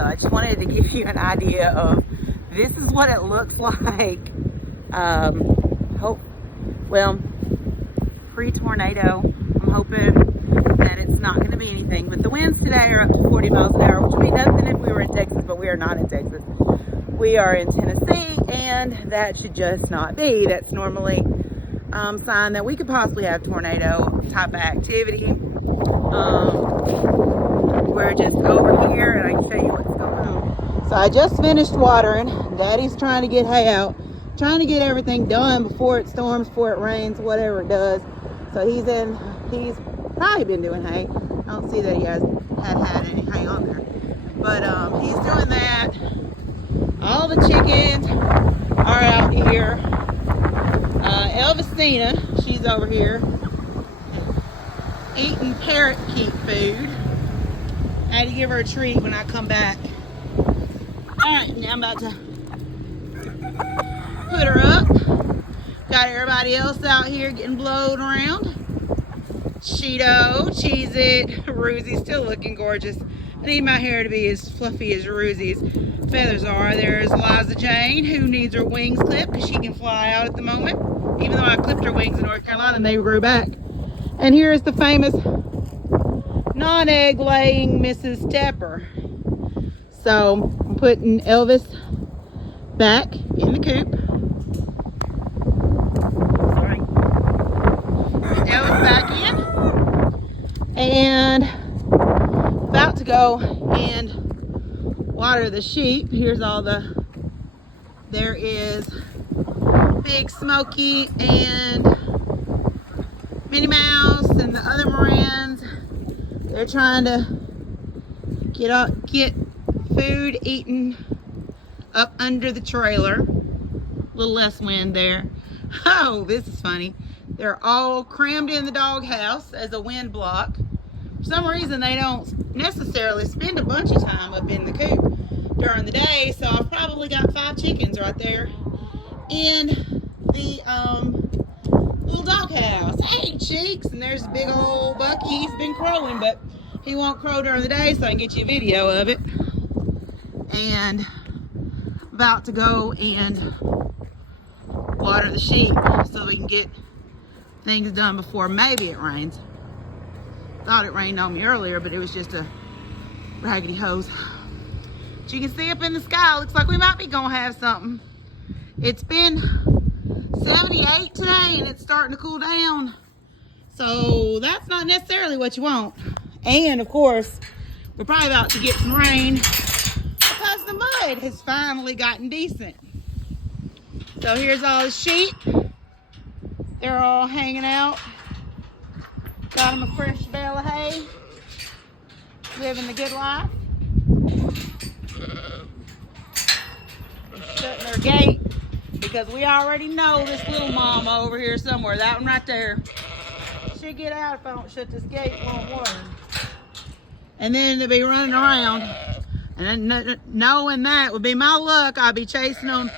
So I just wanted to give you an idea of this is what it looks like. Well, pre-tornado. I'm hoping that it's not going to be anything. But the winds today are up to 40 miles an hour, which would be nothing if we were in Texas, but we are not in Texas. We are in Tennessee, and that should just not be. That's normally sign that we could possibly have tornado type of activity. We're just over here, and I can show you what's going on. So I just finished watering. Daddy's trying to get hay out, trying to get everything done before it storms, before it rains, whatever it does. So he's probably been doing hay. I don't see that he had any hay on there, but he's doing that. All the chickens are out here. Elvisina, she's over here eating parakeet food. I had to give her a treat when I come back. Alright, now I'm about to put her up. Got everybody else out here getting blowed around. Cheeto, Cheez-It, Rosie's still looking gorgeous. I need my hair to be as fluffy as Rosie's feathers are. There's Eliza Jane, who needs her wings clipped because she can fly out at the moment. Even though I clipped her wings in North Carolina and they grew back. And here's the famous non-egg laying Mrs. Tepper. So I'm putting Elvis back in the coop. Sorry. Elvis back in. And about to go and water the sheep. Here's all there is Big Smokey and Minnie Mouse and the other Morans. They're trying to get food eaten up under the trailer. A little less wind there. Oh, this is funny. They're all crammed in the doghouse as a wind block. For some reason, they don't necessarily spend a bunch of time up in the coop during the day, so I've probably got 5 chickens right there in the little doghouse. Hey, cheeks! And there's big old Bucky. He's been crowing, but he won't crow during the day, so I can get you a video of it. And about to go and water the sheep so we can get things done before maybe it rains. Thought it rained on me earlier, but it was just a raggedy hose. But you can see up in the sky, looks like we might be gonna have something. It's been 78 today and it's starting to cool down. So that's not necessarily what you want. And of course, we're probably about to get some rain because the mud has finally gotten decent. So here's all the sheep. They're all hanging out. Got them a fresh bale of hay. Living the good life. Shutting their gate because we already know this little mama over here somewhere. That one right there. She'll get out if I don't shut this gate while I'm watering. And then they'll be running around. And then knowing that would be my luck, I'll be chasing them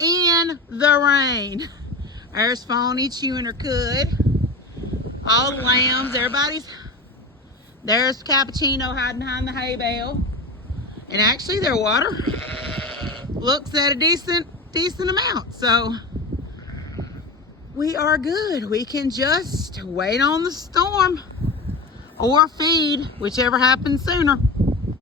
in the rain. There's Phony chewing her cud. All the lambs, there's Cappuccino hiding behind the hay bale. And actually their water looks at a decent amount. So we are good. We can just wait on the storm or feed, whichever happens sooner.